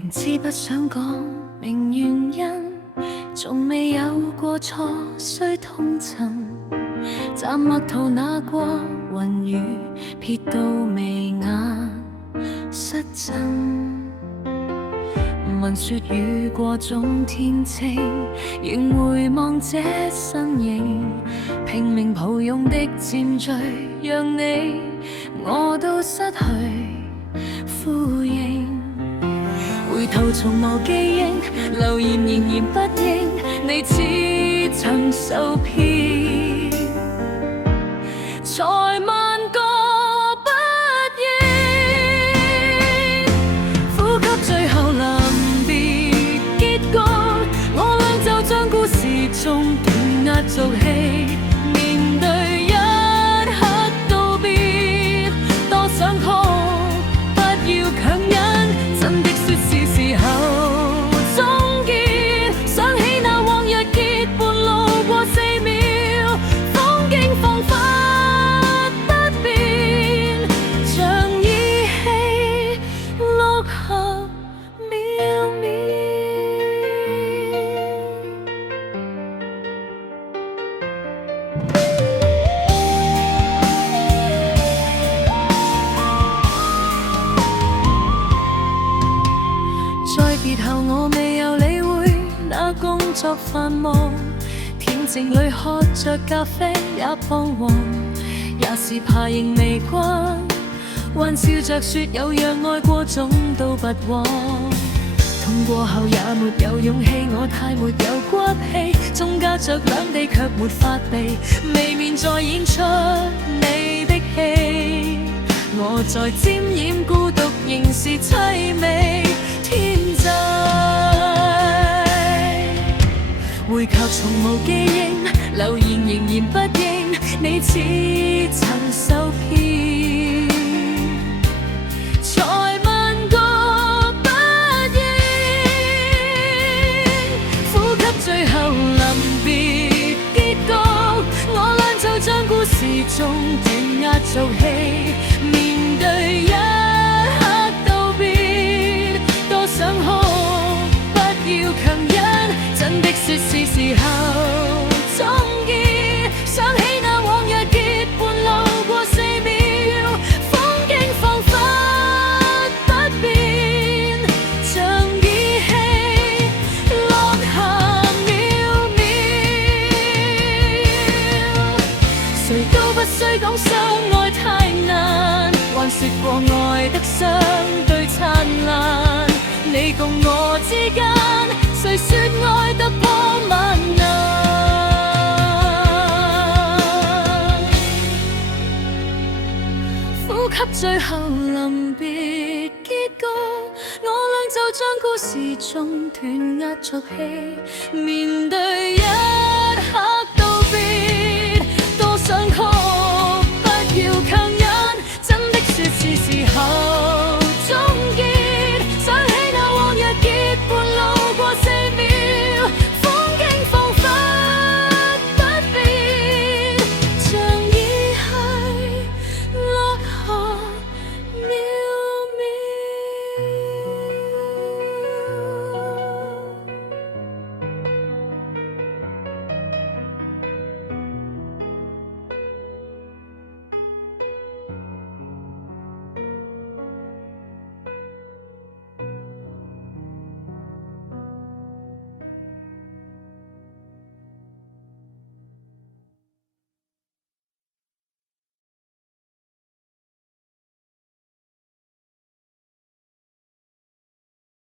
明知不想講明原因，從未有過錯需通尋，暫默圖那過雲雨，撇到眉眼失真。聞說雨過總天晴，仍回望這身影，拼命抱擁的漸聚，讓你我都失去呼應。回頭從無記憶，留言仍然不應，你似曾受騙，才萬個不應。呼吸最後臨別結局，我倆就將故事中斷壓軸戲，面對一刻道別，多想哭，不要強忍，真的說是時候終結。想起那往日結伴路過4秒，風景彷彿不變，像依稀六合渺渺。再別後我未有理會那工作繁忙，恬靜裏喝着咖啡也彷徨，也是怕仍未慣，還笑着說有樣愛過總都不忘。痛過後也沒有勇氣，我太沒有骨氣，縱隔着兩地卻沒法避，未免再演出你的戲。我在沾染孤獨，仍是凄美天際。回頭從無記憶，留言仍然不應，你似曾受騙，才萬個不應。呼吸最後臨別結局，我倆就將故事中斷壓軸戲，面對一刻道別，多想哭，不要強忍，真的說是時候終結。想起那往日結伴路過4秒，風景彷彿不變，像依稀落霞渺渺。誰都不需講相愛太難，還說過愛得相對燦爛，你共我之間，誰說愛突破萬難？呼吸最後臨別結局，我倆就將故事中斷壓軸戲，面對一